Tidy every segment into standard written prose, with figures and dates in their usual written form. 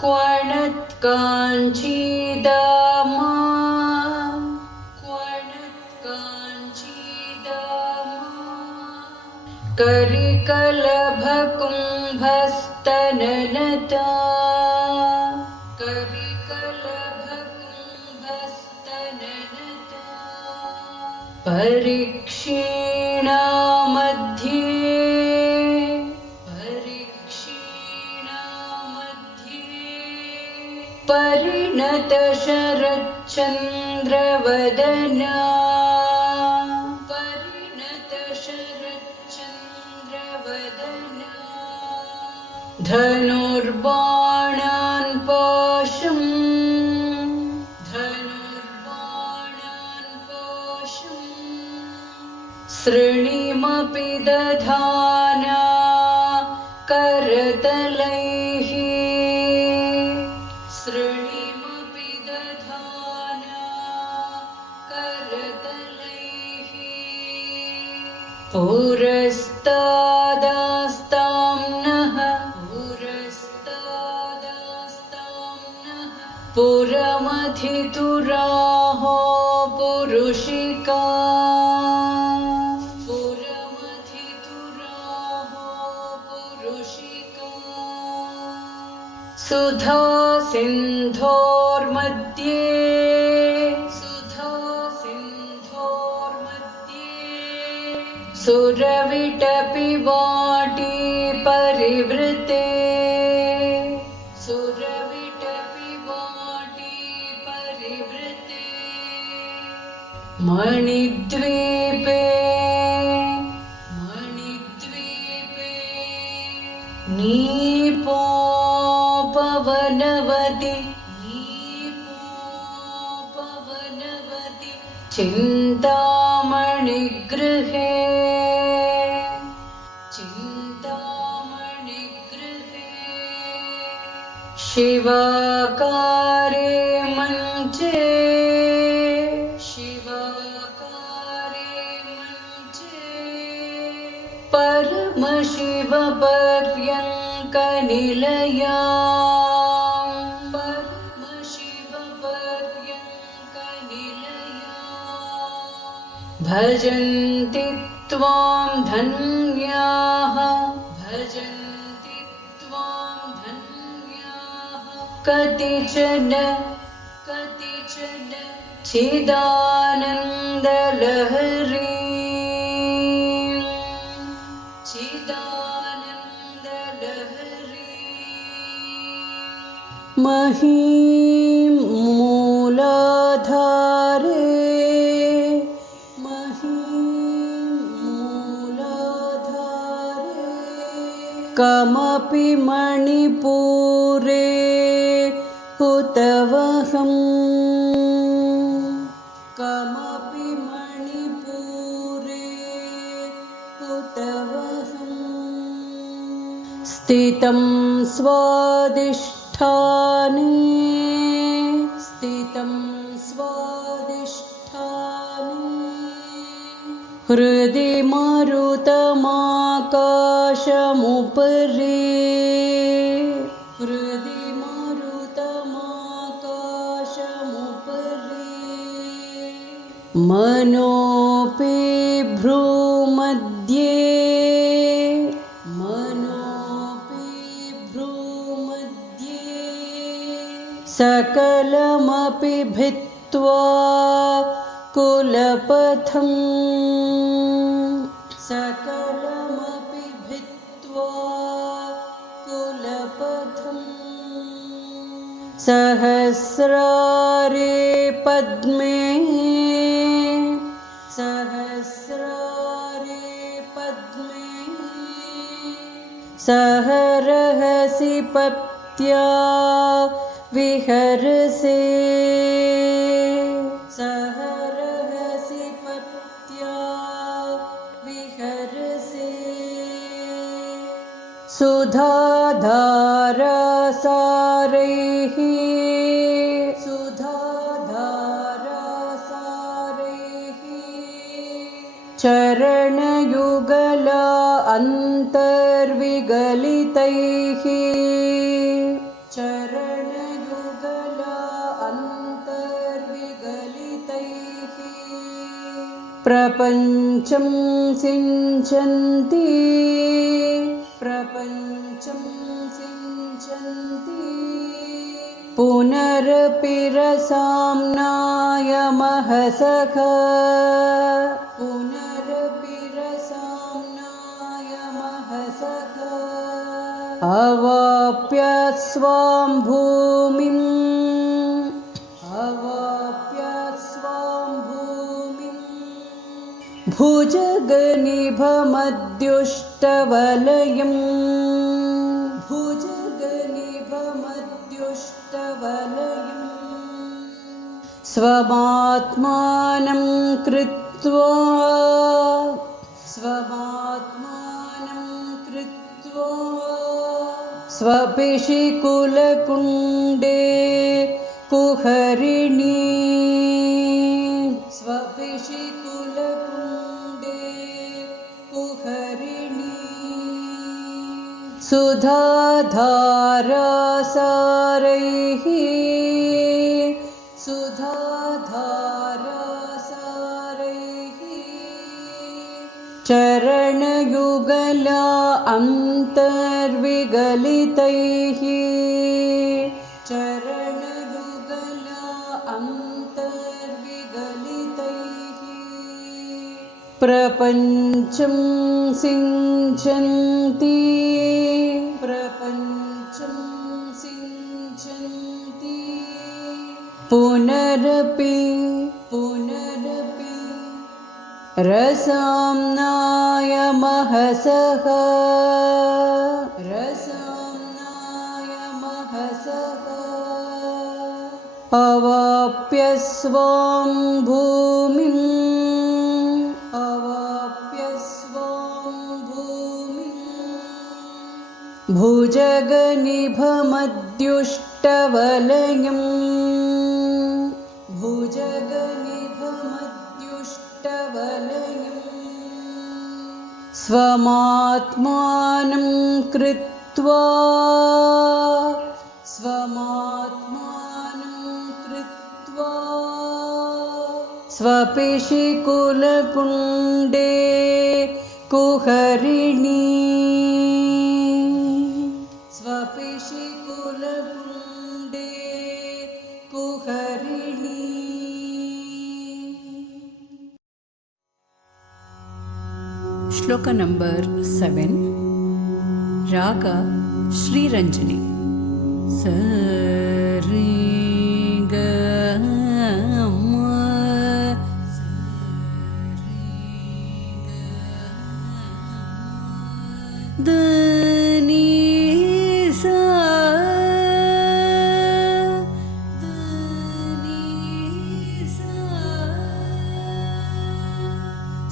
क्वणत्काञ्चीदामा करिकलभकुम्भस्तननता परीक्षीणा मध्ये परिणतशरच्चन्द्रवदना धनुर्बाणान् पाशम् सृणिमपि दधाना करतलैः पुरस्तादास्तां नः पुरमथितुराहो पुरुषिका सुधा सिन्धोर्मध्ये सुरविटपिबाटी परिवृते मणिद्वीपे नीपोपवनवति चिन्तामणिगृहे शिवाकारे मञ्चे परमशिवपर्यङ्कनिलया भजन्ति त्वां धन्याः कतिचन चिदानन्दलहरी महीं मूलाधारे कमपि मणिपूरे हुतवहम् स्थितं स्वादिष्ठाने हृदि मारुतमाकाशमुपरि मनोऽपि भ्रूमध्ये सकलमपि भित्त्वा कुलपथम् सहस्रारे पद्मे सहरहसि पत्या विहरसे सुधाधारासारैः चरणयुगला अन्तर्विगलितैः प्रपञ्चं सिञ्चन्ति प्रपञ्चं सिञ्चन्ति पुनरपि रसाम्नाय महसः पुनरपि रसाम्नाय महसः अवाप्य स्वां भूमिम् भुजगनिभमद्युष्टवलयम् स्वमात्मानं कृत्वा स्वपिशिकुलकुण्डे कुहरिणी सुधाधारासारैः चरणयुगला अन्तर्विगलितैः प्रपञ्चं सिञ्चन्ति पुनरपि रसाम्नाय महसः अवाप्य स्वां भूमिम् भुजगनिभमद्युष्टवलयम् स्वमात्मानं कृत्वा स्वपिशिकुलकुण्डे कुहरिणी ಶ್ಲೋಕ ನಂಬರ್ 7 ರಾಗ ಶ್ರೀರಂಜನಿ ಸರಿ ಗ ಮ ದ ನಿ ಸಾ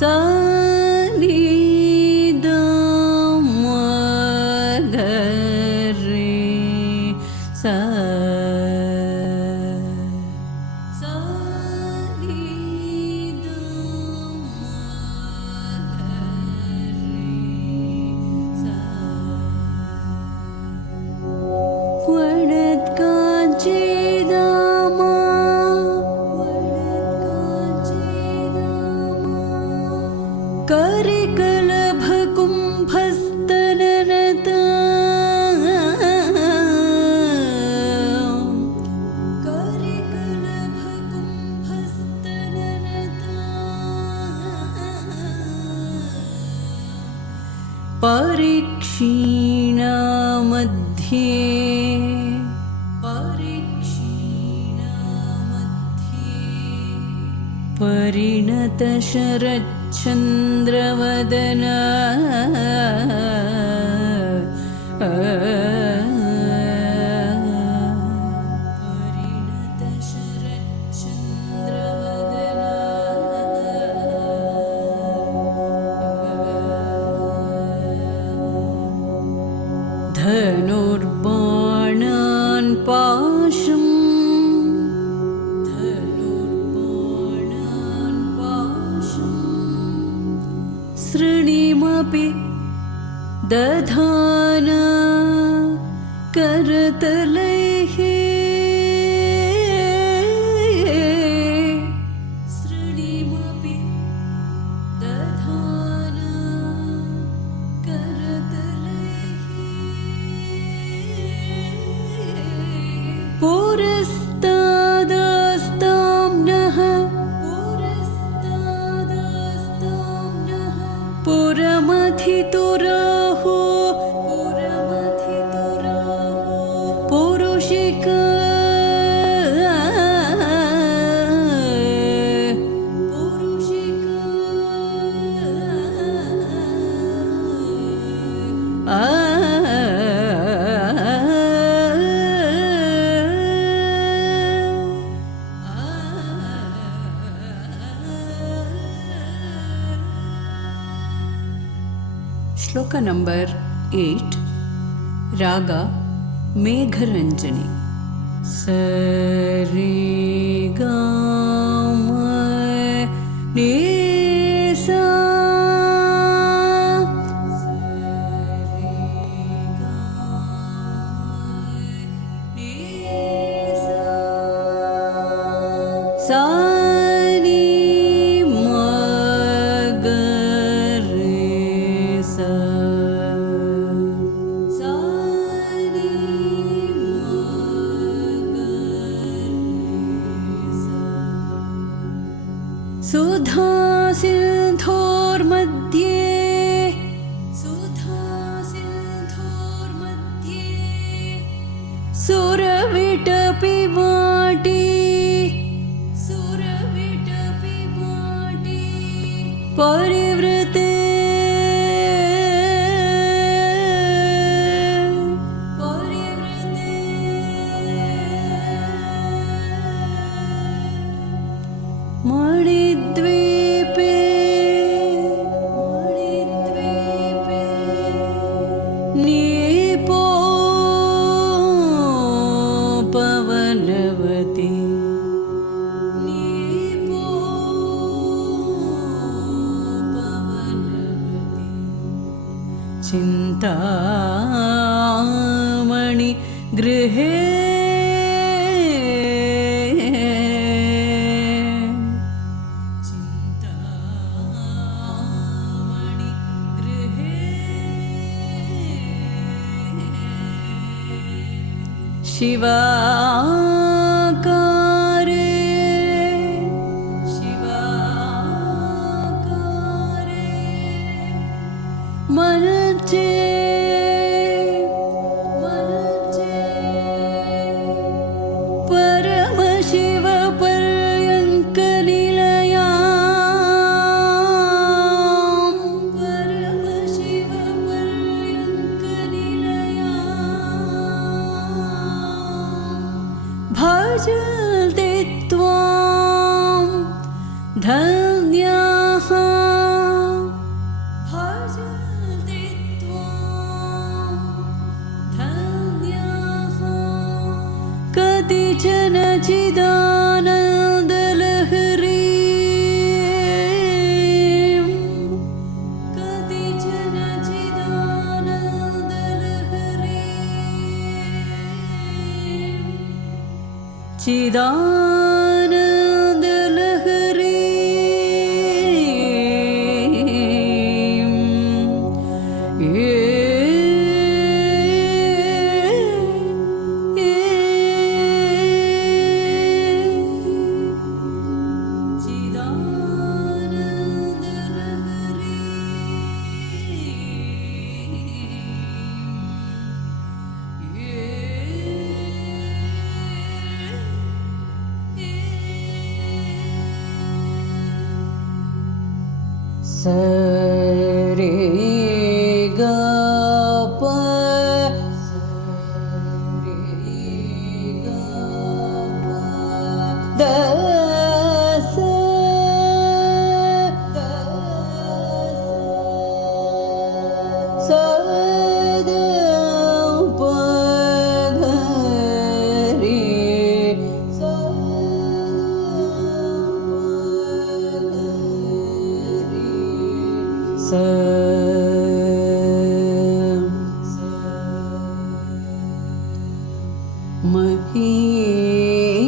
ಸಾ करिकलभकुम्भस्तननता परीक्षीणा मध्ये परिणतशरच्चन्द्रवदना धनुर्बाणान् पाशम् सृणिमपि दधान करतलैः सृणिमपि पुरस्तादस्ताम्नः पुरमथितुराहो पुरुषिका श्लोक नंबर 8 राग मेघरंजनी सरे गा नी सा सा सुधा सिन्धोर्मध्ये सुरविटपि वाटी परिवृते मणिद्वीपे नीपो पवनवती चिन्तामणि गृहे शिवाकारे मल्चे परमशिव पर्यङ्कनिलया भजन्ते त्वां धन्याः कतिचन चिदानन्दलहरी चिदानन्दलहरी सरे गा प द स द प ध रे स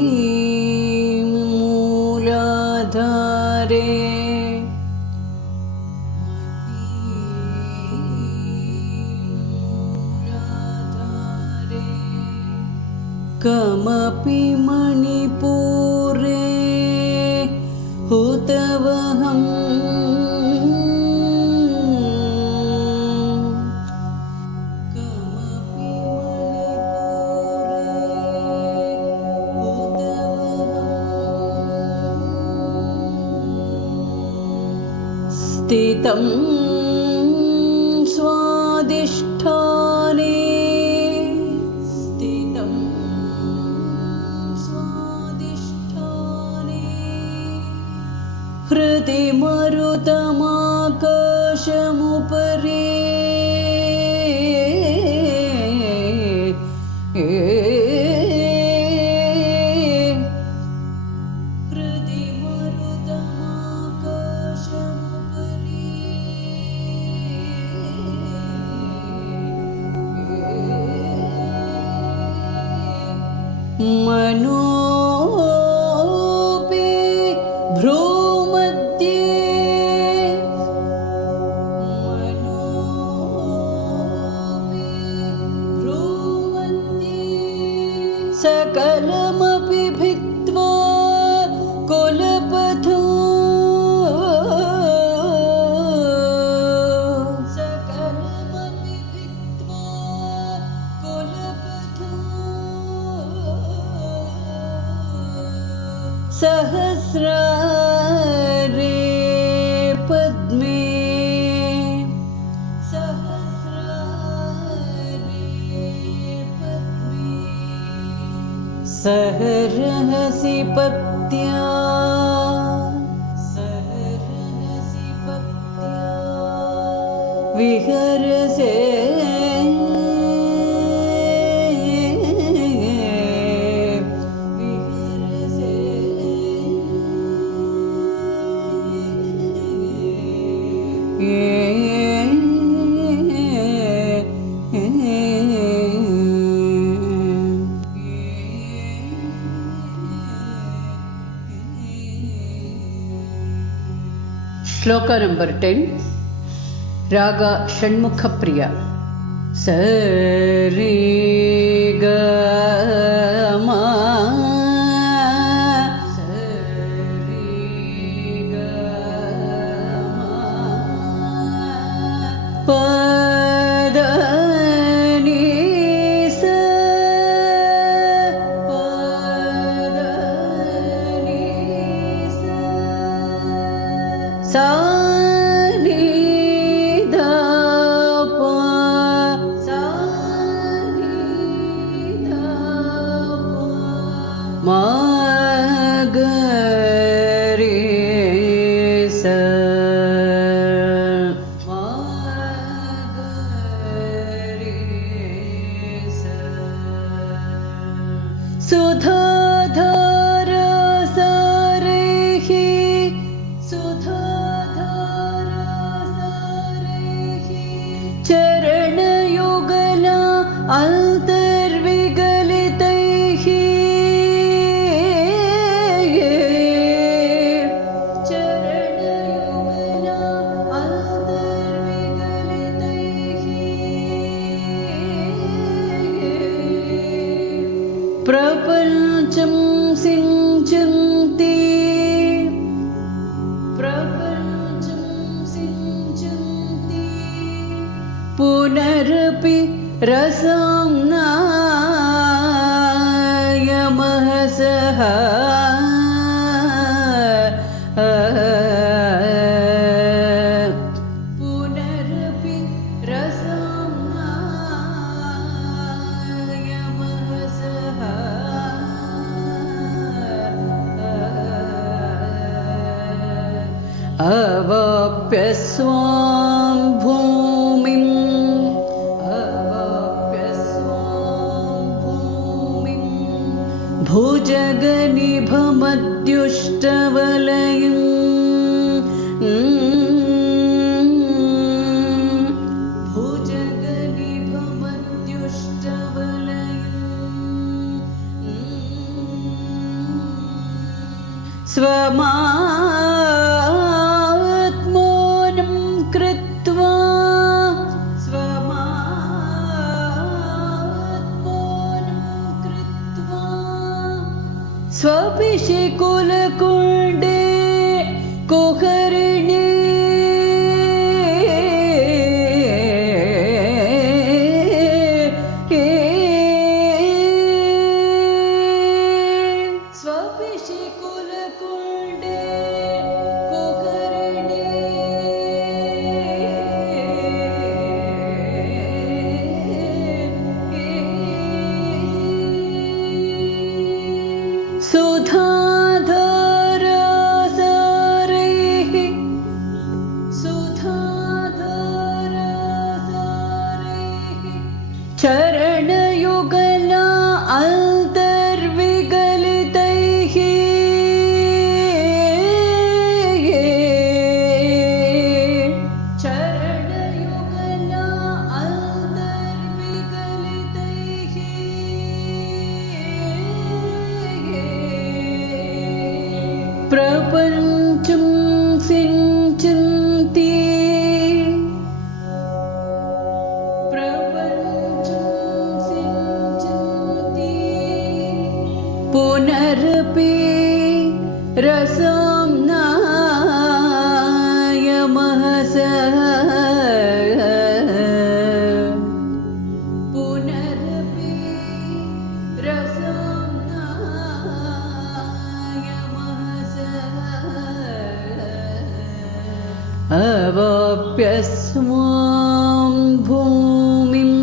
महीम मूलाधारे कमपि मणिपूरे हुतवहम् कमपि मणिपूरे हुतवहम् स्थितं स्वादिष्ठाने हृदि मरुतमाकाशमुपरि हृदि मरुतमाकाशमुपरि मनोऽपि सकलमपि भित्त्वा कुलपथो सकलमपि भित्त्वा कुलपथो सहस्रारे पद्मे सहरहसि पत्या विहरसे श्लोक नंबर 10 राग षण्मुख प्रिया सरी ग मा सा नि ध प सा नि ध प म ग रे स म ग रे स सुधाधर सरेहि चरणयुगला अन्तर्विगलितैः चरणयुगला अन्तर्विगलितैः प्रपञ्चं सिञ्चन्ति पुनरपि रसाम्नायमहसः पुनरपि रसाम्नायमहसः अवाप्य स्वां भूमिं भुजगनिभमद्युष्टवलयम् भुजगनिभमद्युष्टवलयम् स्वमात्मनं कृत्वा स्वमात्मनं कृत्वा स्वपिशि कुलकुण्डे कुहरिणी स्वपिशि कुलकुण्डे कुहरिणी सुधाधरसारैः चरणयुगला अन्तर्विगलितैः चरणयुगला अन्तर्विगलितैः प्रपञ्चं सिञ्चन्ति पुनरपि रसं नायमहसः पुनरपि रसं नायमहसः अवाप्यस्मां भूमिम्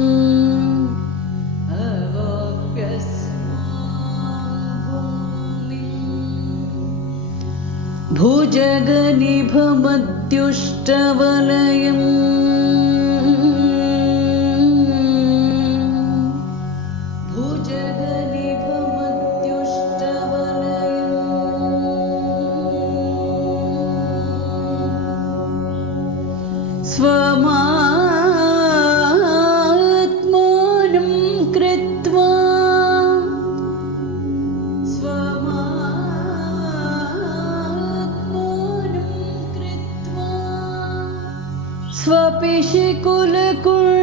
भुजगनिभमद्युष्टवलयम् स्वमात्मानं कृत्वा स्वपिशि कुलकुण्डे